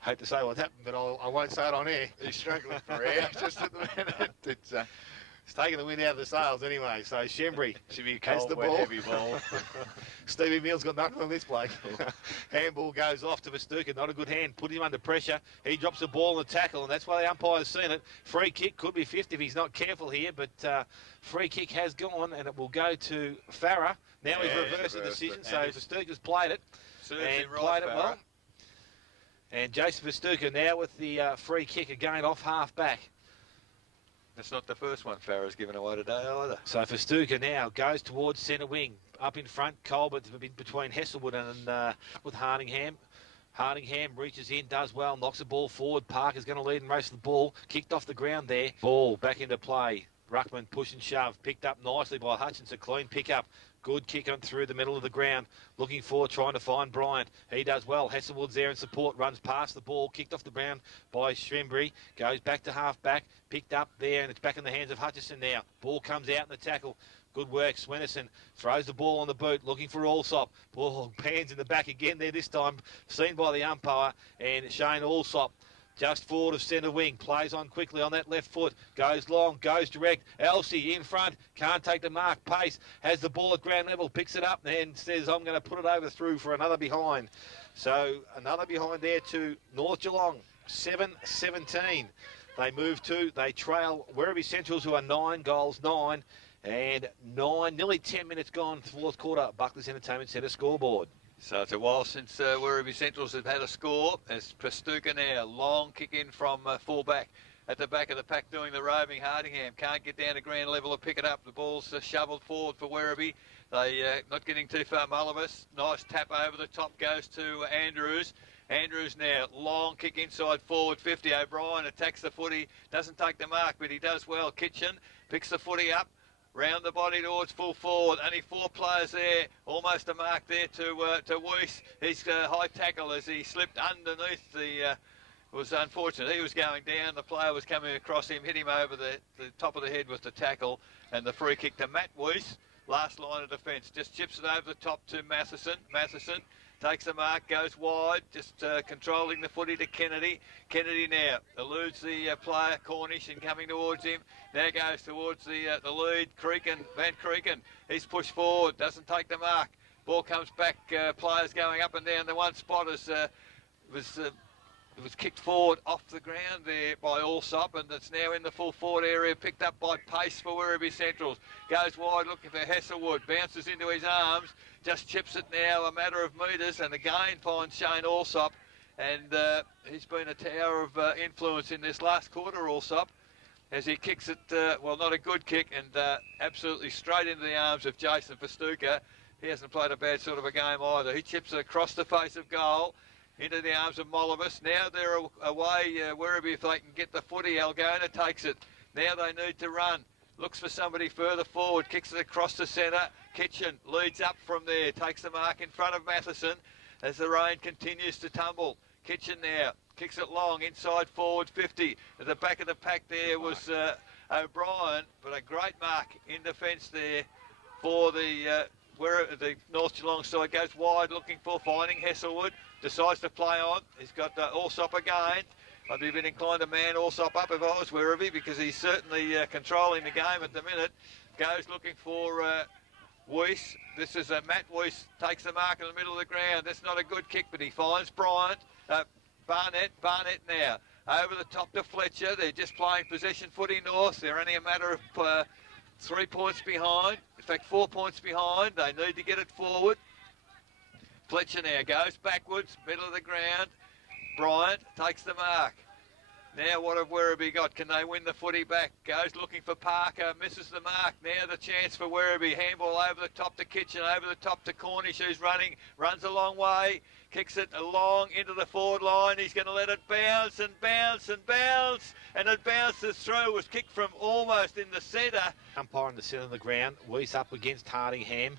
Hate to say what's happened, but I won't say it on air. He's struggling for air just at the minute. It's taking the wind out of the sails anyway. So Shembry should be a has cold, the wet, ball. heavy ball. Stevie Mills got nothing on this play. Handball goes off to Festuca. Not a good hand. Put him under pressure. He drops the ball in the tackle, and that's why the umpire's seen it. Free kick could be 50 if he's not careful here, but free kick has gone, and it will go to Farah. Now he's reversed the decision, so Festuca's played it. And played it well. And Jason Festuca now with the free kick again off half back. That's not the first one Farah's given away today either. So Festuca now goes towards centre wing. Up in front, Colbert between Hesselwood and with Hardingham. Hardingham reaches in, does well, knocks the ball forward. Parker's going to lead and race the ball. Kicked off the ground there. Ball back into play. Ruckman push and shove. Picked up nicely by Hutchinson. Clean pick up. Good kick on through the middle of the ground. Looking for, trying to find Bryant. He does well. Hesselwood's there in support. Runs past the ball. Kicked off the ground by Shembry. Goes back to half back. Picked up there, and it's back in the hands of Hutchison now. Ball comes out in the tackle. Good work. Swennerson throws the ball on the boot. Looking for Allsop. Ball pans in the back again there this time. Seen by the umpire. And Shane Allsop just forward of centre wing, plays on quickly on that left foot, goes long, goes direct. Elsie in front, can't take the mark. Pace has the ball at ground level, picks it up and says, I'm going to put it over through for another behind. So another behind there to North Geelong, 7-17. They trail Werribee Centrals, who are 9 goals, 9, and 9, nearly 10 minutes gone, fourth quarter, Buckley's Entertainment Centre scoreboard. So it's a while since Werribee Centrals have had a score. As Festuca now, long kick in from full-back at the back of the pack doing the roving. Hardingham can't get down to ground level or pick it up. The ball's shovelled forward for Werribee. They not getting too far. Mullivus, nice tap over the top, goes to Andrews. Andrews now, long kick inside forward 50. O'Brien attacks the footy, doesn't take the mark, but he does well. Kitchen picks the footy up. round the body towards full forward. Only 4 players there, almost a mark there to Weiss. His high tackle as he slipped underneath the. It was unfortunate. He was going down. The player was coming across him, hit him over the top of the head with the tackle, and the free kick to Matt Weiss. Last line of defence. Just chips it over the top to Matheson. Matheson takes the mark, goes wide, just controlling the footy to Kennedy. Kennedy now eludes the player, Cornish, and coming towards him. Now goes towards the lead, Van Creeken. He's pushed forward, doesn't take the mark. Ball comes back, players going up and down. The one spot was kicked forward off the ground there by Allsop, and it's now in the full forward area, picked up by pace for Werribee Centrals. Goes wide looking for Hesselwood, bounces into his arms, just chips it now a matter of metres, and again finds Shane Allsop, and he's been a tower of influence in this last quarter, Allsop, as he kicks it, well, not a good kick, and absolutely straight into the arms of Jason Festuca. He hasn't played a bad sort of a game either. He chips it across the face of goal, into the arms of Mollivis. Now they're away, Werribee, if they can get the footy. Algona takes it. Now they need to run. Looks for somebody further forward, kicks it across the centre. Kitchen leads up from there, takes the mark in front of Matheson as the rain continues to tumble. Kitchen now, kicks it long, inside forward 50. At the back of the pack there was O'Brien, but a great mark in defence there for the North Geelong side. Goes wide looking for, finding Hesselwood. Decides to play on. He's got Allsop again. I'd be a bit inclined to man Allsop up if I was Werribee, because he's certainly controlling the game at the minute. Goes looking for Weiss. This is Matt Weiss, takes the mark in the middle of the ground. That's not a good kick, but he finds Barnett now. Over the top to Fletcher. They're just playing possession footy North. They're only a matter of 3 points behind. In fact, 4 points behind. They need to get it forward. Fletcher now goes backwards, middle of the ground. Bryant takes the mark. Now what have Werribee got? Can they win the footy back? Goes looking for Parker, misses the mark. Now the chance for Werribee. Handball over the top to Kitchen, over the top to Cornish, who's running, runs a long way, kicks it along into the forward line. He's going to let it bounce and bounce and bounce, and it bounces through. It was kicked from almost in the centre. Umpire in the centre of the ground. Weiss up against Hardingham.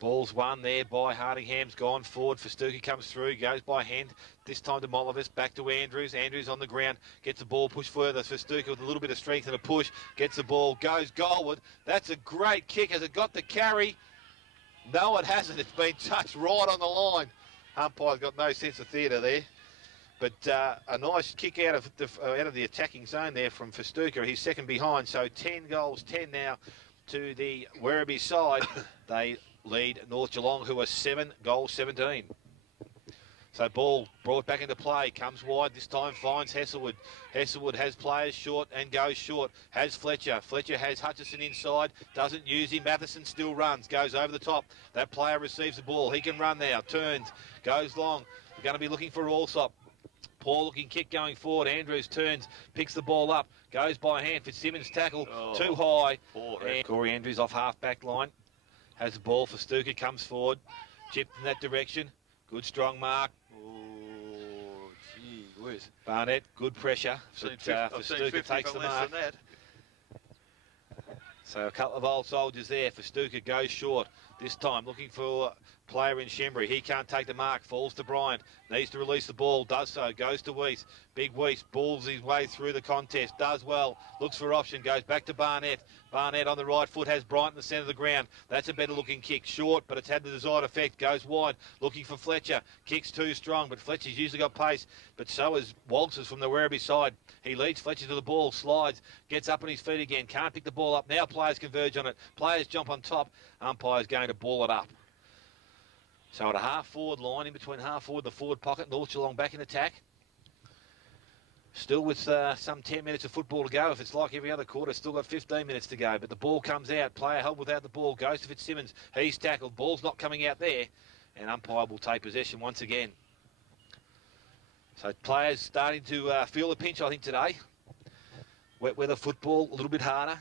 Ball's won there by Hardingham's gone forward. Festuca comes through, goes by hand. This time to Mollivis, back to Andrews. Andrews on the ground, gets the ball, push further. Festuca with a little bit of strength and a push, gets the ball, goes goalward. That's a great kick. Has it got the carry? No, it hasn't. It's been touched right on the line. Umpire's got no sense of theatre there. But a nice kick out of the attacking zone there from Festuca. He's second behind, so 10 goals, 10 now to the Werribee side. They lead North Geelong, who are 7 goals 17. So ball brought back into play, comes wide this time, finds Hesselwood. Hesselwood has players short and goes short. Has Fletcher. Fletcher has Hutchison inside, doesn't use him. Matheson still runs, goes over the top. That player receives the ball. He can run now, turns, goes long. They're going to be looking for Allsop. Poor looking kick going forward. Andrews turns, picks the ball up, goes by hand. Fitzsimmons tackle too high. And Corey Andrews off half back line. Has the ball for Stuka, comes forward, chipped in that direction. Good strong mark. Oh, gee whiz. Barnett, good pressure. Festuca takes the mark. So a couple of old soldiers there. Festuca goes short. This time looking for player in Shembry. He can't take the mark. Falls to Bryant. Needs to release the ball. Does so. Goes to Weiss. Big Weiss balls his way through the contest. Does well. Looks for option. Goes back to Barnett. Barnett on the right foot has Bryant in the centre of the ground. That's a better looking kick. Short, but it's had the desired effect. Goes wide. Looking for Fletcher. Kicks too strong, but Fletcher's usually got pace. But so is Walters from the Werribee side. He leads Fletcher to the ball. Slides. Gets up on his feet again. Can't pick the ball up. Now players converge on it. Players jump on top. Umpire's going to ball it up. So at a half-forward line, in between half-forward and the forward pocket, North Geelong back in attack. Still with some 10 minutes of football to go. If it's like every other quarter, still got 15 minutes to go. But the ball comes out. Player held without the ball. Goes to Fitzsimmons. He's tackled. Ball's not coming out there. And umpire will take possession once again. So players starting to feel the pinch, I think, today. Wet weather football, a little bit harder.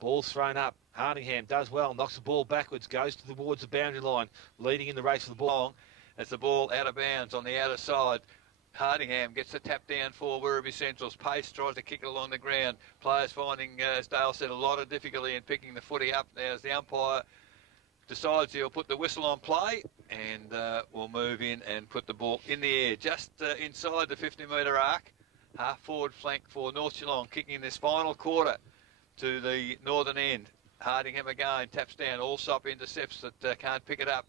Ball's thrown up. Hardingham does well, knocks the ball backwards, goes towards the boundary line, leading in the race for the ball. As the ball out of bounds on the outer side. Hardingham gets the tap down for Werribee Central's. Pace tries to kick it along the ground. Players finding, as Dale said, a lot of difficulty in picking the footy up. Now as the umpire decides he'll put the whistle on play and will move in and put the ball in the air just inside the 50-metre arc. Half forward flank for North Geelong, kicking this final quarter to the northern end. Hardingham again taps down. Allsop intercepts that can't pick it up.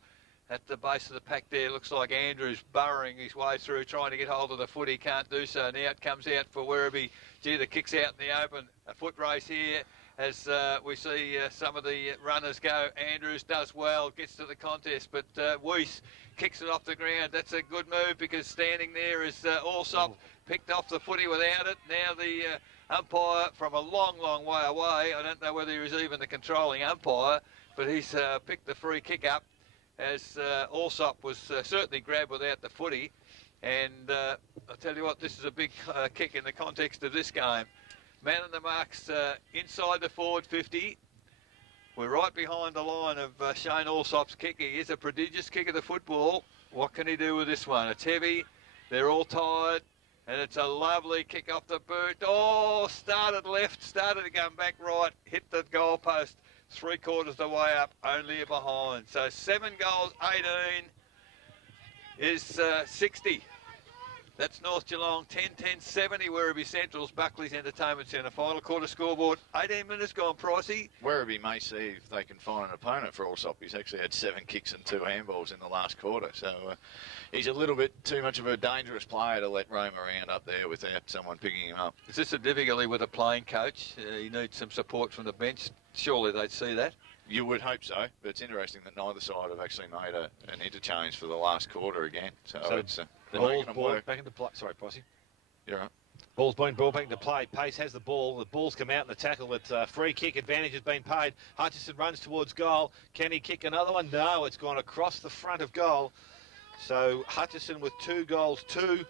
At the base of the pack there, looks like Andrews burrowing his way through, trying to get hold of the footy, can't do so. Now it comes out for Werribee. Gee, the kick's out in the open. A foot race here as we see some of the runners go. Andrews does well, gets to the contest, but Weiss kicks it off the ground. That's a good move because standing there is Allsop, picked off the footy without it. Now the umpire from a long, long way away, I don't know whether he was even the controlling umpire, but he's picked the free kick up as Allsop was certainly grabbed without the footy. And I'll tell you what, this is a big kick in the context of this game. Man in the mark's inside the forward 50. We're right behind the line of Shane Allsop's kick. He is a prodigious kick of the football. What can he do with this one? It's heavy. They're all tired. And it's a lovely kick off the boot. Oh, started left, started to come back right, hit the goalpost. 3/4 the way up, only behind. So 7 goals, 18 is 60. That's North Geelong, 10-10-70, Werribee Central's Buckley's Entertainment Centre. Final quarter scoreboard, 18 minutes gone, Pricey. Werribee may see if they can find an opponent for Allsop. He's actually had 7 kicks and 2 handballs in the last quarter. So he's a little bit too much of a dangerous player to let roam around up there without someone picking him up. Is this a difficulty with a playing coach? He needs some support from the bench. Surely they'd see that. You would hope so, but it's interesting that neither side have actually made an interchange for the last quarter again. So it's the ball's ball back into play. Sorry, Posse. You're right. Ball's been brought back into play. Pace has the ball. The ball's come out in the tackle. It's a free kick. Advantage has been paid. Hutchison runs towards goal. Can he kick another one? No, it's gone across the front of goal. So Hutchison with 2 goals, 2.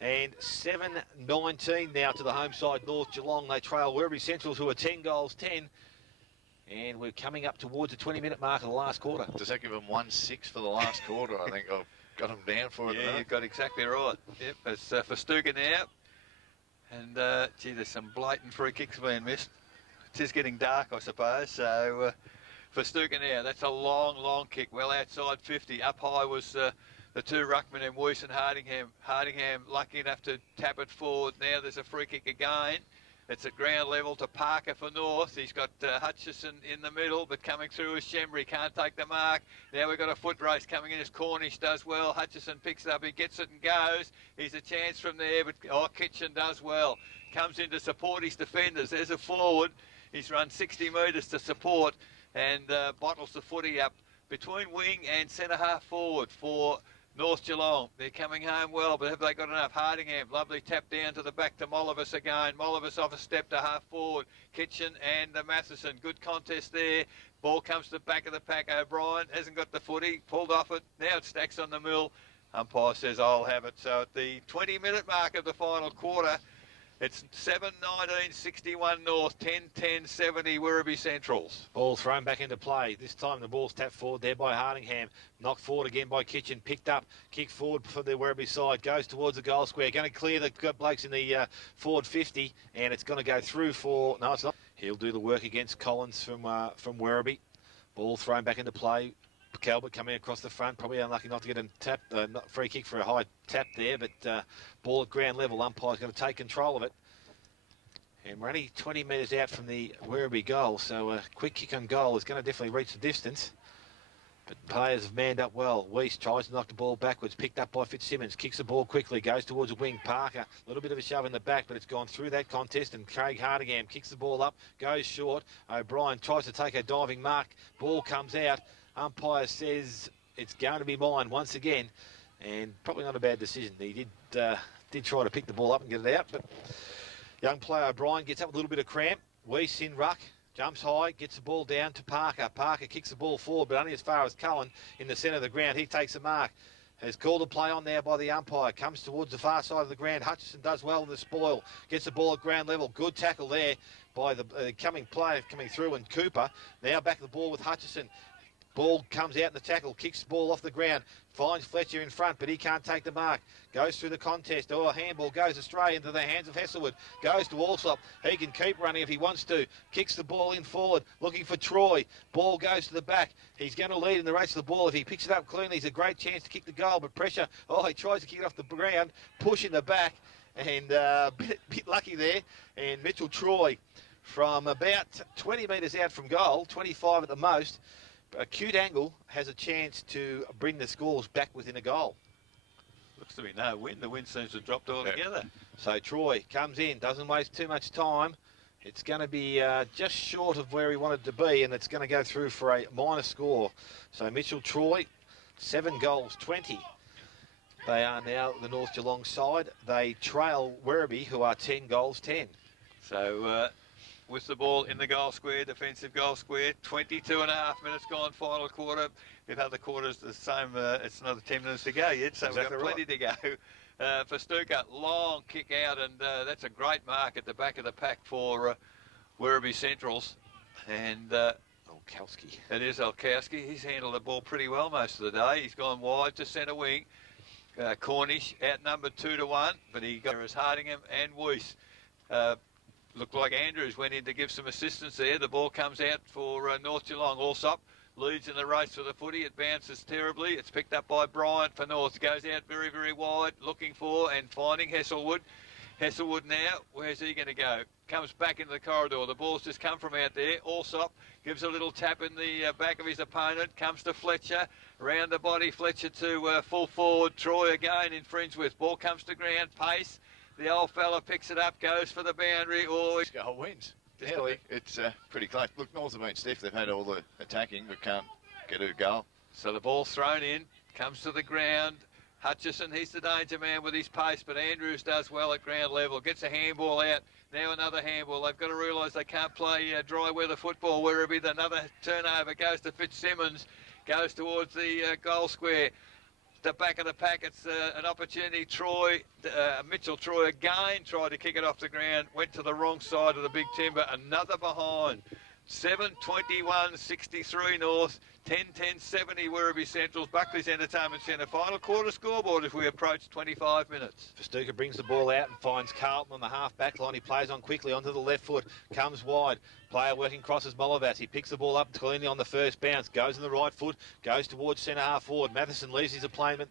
And 7-19 now to the home side, North Geelong. They trail Werribee Central, who are 10 goals, 10. And we're coming up towards the 20-minute mark of the last quarter. Does that give them 1-6 for the last quarter? I think I've got them down for it. Yeah, you've got exactly right. Yep, it's for Stuka now. And, gee, there's some blatant free kicks being missed. It is getting dark, I suppose. So, for Stuka now, that's a long, long kick. Well outside 50. Up high was the 2 ruckmen in Weiss and Hardingham. Hardingham lucky enough to tap it forward. Now there's a free kick again. It's at ground level to Parker for North. He's got Hutchison in the middle, but coming through is Shembry. Can't take the mark. Now we've got a foot race coming in as Cornish does well. Hutchison picks it up. He gets it and goes. He's a chance from there, but Kitchen does well. Comes in to support his defenders. There's a forward. He's run 60 metres to support and bottles the footy up between wing and centre half forward for North Geelong. They're coming home well, but have they got enough? Hardingham, lovely tap down to the back to Mollivis again. Mollivis off a step to half forward. Kitchen and Matheson. Good contest there. Ball comes to the back of the pack. O'Brien hasn't got the footy. Pulled off it. Now it stacks on the mill. Umpire says, I'll have it. So at the 20-minute mark of the final quarter, it's 7-19-61 North, 10-10-70 Werribee Centrals. Ball thrown back into play. This time the ball's tapped forward there by Hardingham. Knocked forward again by Kitchen. Picked up. Kick forward for the Werribee side. Goes towards the goal square. Going to clear the blokes in the forward 50. And it's going to go through for... No, it's not. He'll do the work against Collins from Werribee. Ball thrown back into play. Calvert coming across the front, probably unlucky not to get a tap, free kick for a high tap there, but ball at ground level. Umpire's going to take control of it. And we're only 20 metres out from the Werribee goal, so a quick kick on goal is going to definitely reach the distance. But players have manned up well. Weiss tries to knock the ball backwards, picked up by Fitzsimmons, kicks the ball quickly, goes towards the wing. Parker, a little bit of a shove in the back, but it's gone through that contest, and Craig Hardingham kicks the ball up, goes short. O'Brien tries to take a diving mark, ball comes out. Umpire says it's going to be mine once again, and probably not a bad decision. He did try to pick the ball up and get it out, but young player O'Brien gets up with a little bit of cramp. Weiss in ruck, jumps high, gets the ball down to Parker. Parker kicks the ball forward, but only as far as Cullen in the centre of the ground. He takes a mark. Has called a play on there by the umpire. Comes towards the far side of the ground. Hutchison does well in the spoil. Gets the ball at ground level. Good tackle there by the coming player coming through, and Cooper. Now back the ball with Hutchison. Ball comes out in the tackle, kicks the ball off the ground, finds Fletcher in front, but he can't take the mark. Goes through the contest. Oh, a handball goes astray into the hands of Heselwood. Goes to Allsop. He can keep running if he wants to. Kicks the ball in forward, looking for Troy. Ball goes to the back. He's going to lead in the race of the ball. If he picks it up cleanly, he's a great chance to kick the goal, but pressure. Oh, he tries to kick it off the ground, push in the back, and a bit lucky there. And Mitchell Troy, from about 20 metres out from goal, 25 at the most, acute angle, has a chance to bring the scores back within a goal. Looks to be no wind. The wind seems to have dropped altogether. So Troy comes in, doesn't waste too much time. It's going to be just short of where he wanted to be, and it's going to go through for a minor score. So Mitchell Troy, 7 goals, 20. They are now the North Geelong side. They trail Werribee, who are 10 goals, 10. So with the ball in the goal square, defensive goal square, 22 and a half minutes gone, final quarter. We've had the quarters the same, it's another 10 minutes to go yet, so Exactly we've got plenty to go. For Stuka, long kick out, and that's a great mark at the back of the pack for Werribee Centrals. And Olkowski. it is Olkowski. He's handled the ball pretty well most of the day. He's gone wide to centre wing. Cornish outnumbered 2-1, but he got as Hardingham and Weiss. Looked like Andrews went in to give some assistance there. The ball comes out for North Geelong. Allsop leads in the race for the footy. It bounces terribly. It's picked up by Bryant for North. Goes out very, very wide, looking for and finding Heselwood. Heselwood now, where's he going to go? Comes back into the corridor. The ball's just come from out there. Allsop gives a little tap in the back of his opponent. Comes to Fletcher. Round the body, Fletcher to full forward. Troy again in fringe with. Ball comes to ground. Pace. The old fella picks it up, goes for the boundary. Oh, Goal wins. Nearly. It's pretty close. Look, North have been stiff. They've had all the attacking, but can't get a goal. so the ball's thrown in, comes to the ground. Hutchison, he's the danger man with his pace, but Andrews does well at ground level. Gets a handball out. Now another handball. They've got to realise they can't play dry weather football. Werribee, another turnover goes to Fitzsimmons. Goes towards the goal square. The back of the pack, it's an opportunity. Troy, Mitchell Troy again tried to kick it off the ground, went to the wrong side of the big timber, another behind. 7:21.63 North, 10:10.70 Werribee Centrals, Buckley's Entertainment Centre. Final quarter scoreboard as we approach 25 minutes. Festuca brings the ball out and finds Carlton on the half-back line. He plays on quickly onto the left foot, comes wide. Player working crosses Molovas. He picks the ball up cleanly on the first bounce, goes in the right foot, goes towards centre half forward. Matheson leaves his opponent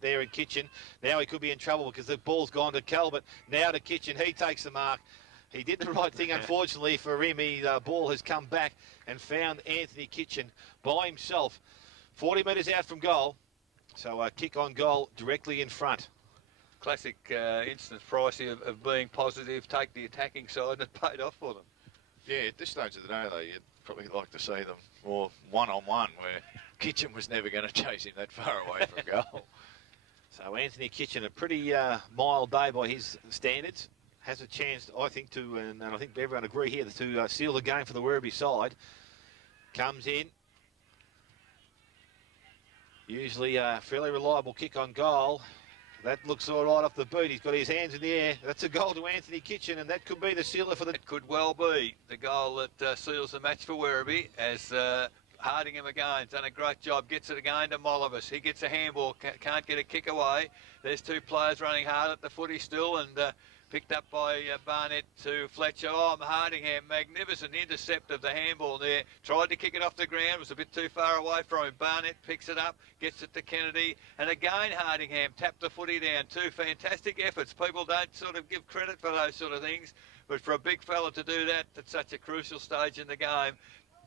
there in Kitchen. Now he could be in trouble because the ball's gone to Calvert. Now to Kitchen. He takes the mark. He did the right thing, unfortunately for him. The ball has come back and found Anthony Kitchen by himself, 40 metres out from goal. So a kick on goal directly in front. Classic instance, Pricey, of being positive, take the attacking side, and it paid off for them. Yeah, at this stage of the day, though, you'd probably like to see them more one-on-one, where Kitchen was never going to chase him that far away from goal. So Anthony Kitchen, a pretty mild day by his standards. Has a chance, I think, and I think everyone agree here, to seal the game for the Werribee side. Comes in. Usually a fairly reliable kick on goal. That looks all right off the boot. He's got his hands in the air. That's a goal to Anthony Kitchen, and that could be the sealer for the... It could well be the goal that seals the match for Werribee, as Hardingham again done a great job. Gets it again to Molovas. He gets a handball, can't get a kick away. There's two players running hard at the footy still, and picked up by Barnett to Fletcher. Oh, Hardingham, magnificent intercept of the handball there. Tried to kick it off the ground, was a bit too far away from him. Barnett picks it up, gets it to Kennedy, and again Hardingham tapped the footy down. Two fantastic efforts. People don't sort of give credit for those sort of things, but for a big fella to do that at such a crucial stage in the game.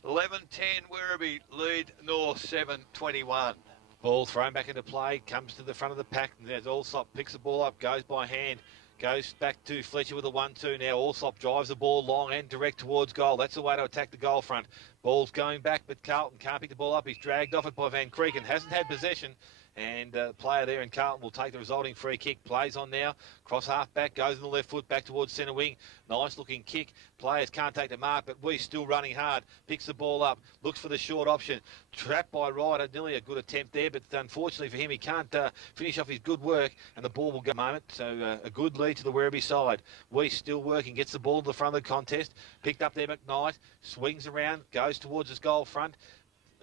11-10 Werribee lead North 7-21. Ball thrown back into play, comes to the front of the pack, and there's Allsop, picks the ball up, goes by hand. Goes back to Fletcher with a 1-2 now. Allsop drives the ball long and direct towards goal. That's the way to attack the goal front. Ball's going back, but Carlton can't pick the ball up. He's dragged off it by Van Creek and hasn't had possession. And the player there in Carlton will take the resulting free kick. Plays on now. Cross half back, goes in the left foot, back towards centre wing. Nice looking kick. Players can't take the mark, but Weiss still running hard. Picks the ball up, looks for the short option. Trapped by Ryder. Nearly a good attempt there, but unfortunately for him, he can't finish off his good work, and the ball will go a moment. So a good lead to the Werribee side. Weiss still working, gets the ball to the front of the contest. Picked up there McKnight, swings around, goes towards his goal front.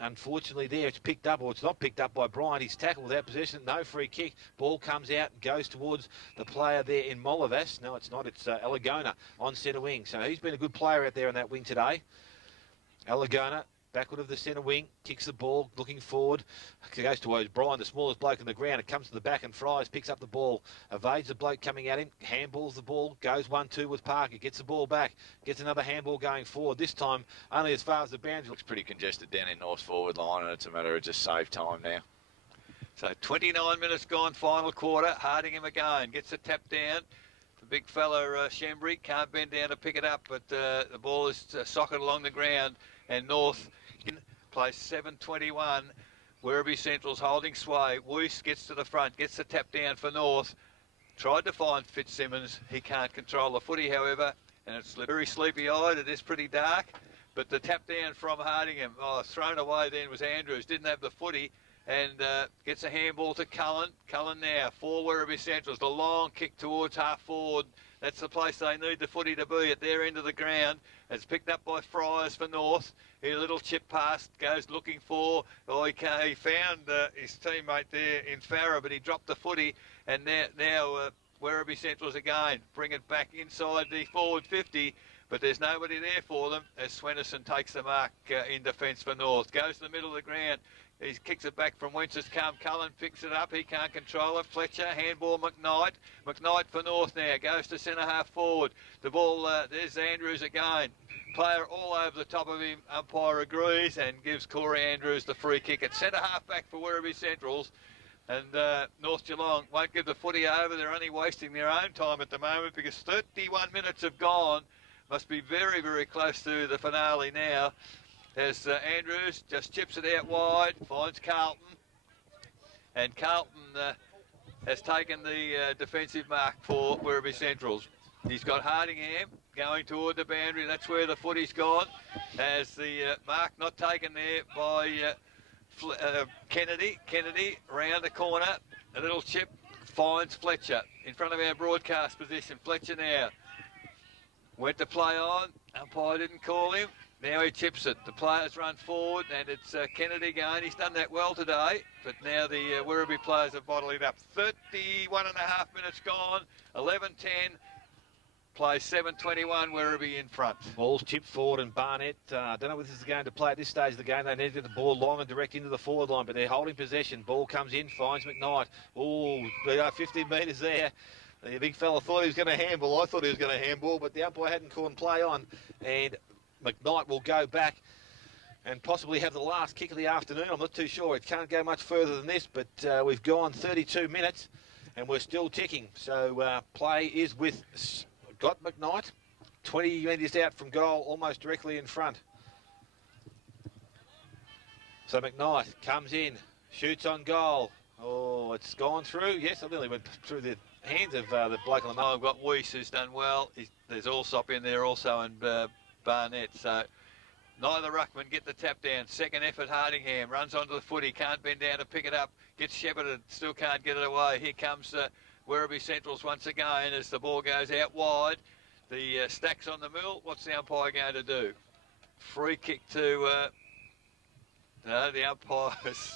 unfortunately there it's picked up, or it's not picked up by Bryant. He's tackled without possession, no free kick. Ball comes out and goes towards the player there in Molavas. No, it's not, it's Alagona on centre wing. So he's been a good player out there on that wing today. Alagona, backward of the centre wing, kicks the ball, looking forward, goes towards Brian, the smallest bloke on the ground. It comes to the back and Fries picks up the ball, evades the bloke coming at him, handballs the ball, goes 1-2 with Parker, gets the ball back, gets another handball going forward, this time only as far as the boundary. Looks pretty congested down in North's forward line, and it's a matter of just save time now. So 29 minutes gone, final quarter. Hardingham again, gets a tap down. The big fella, Shembry, can't bend down to pick it up, but the ball is socket along the ground, and North plays 7:21. Werribee Central's holding sway. Weiss gets to the front, gets the tap down for North. Tried to find Fitzsimmons. He can't control the footy, however, and it's very sleepy-eyed. It is pretty dark, but the tap down from Hardingham, thrown away then was Andrews. Didn't have the footy, and gets a handball to Cullen. Cullen now for Werribee Centrals. The long kick towards half forward. That's the place they need the footy to be, at their end of the ground. It's picked up by Fryers for North. A little chip pass, goes looking for, he found his teammate there in Farah, but he dropped the footy, and now Werribee Centrals again bring it back inside the forward 50, but there's nobody there for them as Swennerson takes the mark in defence for North. Goes to the middle of the ground. He kicks it back from whence it's come. Cullen picks it up. He can't control it. Fletcher, handball McKnight. McKnight for North now. Goes to centre half forward. The ball, there's Andrews again. Player all over the top of him. Umpire agrees and gives Corey Andrews the free kick. It's centre half back for Werribee Centrals. And North Geelong won't give the footy over. They're only wasting their own time at the moment because 31 minutes have gone. Must be very, very close to the finale now. As Andrews just chips it out wide, finds Carlton, and Carlton has taken the defensive mark for Werribee Centrals. He's got Hardingham going toward the boundary. That's where the footy's gone. As the mark not taken there by Kennedy. Kennedy round the corner, a little chip, finds Fletcher in front of our broadcast position. Fletcher now went to play on. Umpire didn't call him. Now he chips it. The players run forward, and it's Kennedy going. He's done that well today, but now the Werribee players have bottled it up. 31 and a half minutes gone, 11-10. Plays 7:21, Werribee in front. Ball's tipped forward, and Barnett, I don't know whether this is going to play at this stage of the game. They need to get the ball long and direct into the forward line, but they're holding possession. Ball comes in, finds McKnight. Oh, they are 15 metres there. The big fella thought he was going to handball. I thought he was going to handball, but the umpire hadn't called play on, and McKnight will go back and possibly have the last kick of the afternoon. I'm not too sure. It can't go much further than this, but we've gone 32 minutes and we're still ticking. So play is with got McKnight, 20 metres out from goal, almost directly in front. So McKnight comes in, shoots on goal. Oh, it's gone through. Yes, I nearly went through the hands of the bloke on the I've got Weiss, who's done well. There's Allsop in there also, and Barnett. So neither ruckman get the tap down. Second effort, Hardingham runs onto the footy, can't bend down to pick it up, gets shepherded, still can't get it away. Here comes Werribee Centrals once again as the ball goes out wide. The stack's on the mill. What's the umpire going to do? Free kick to no, the umpire's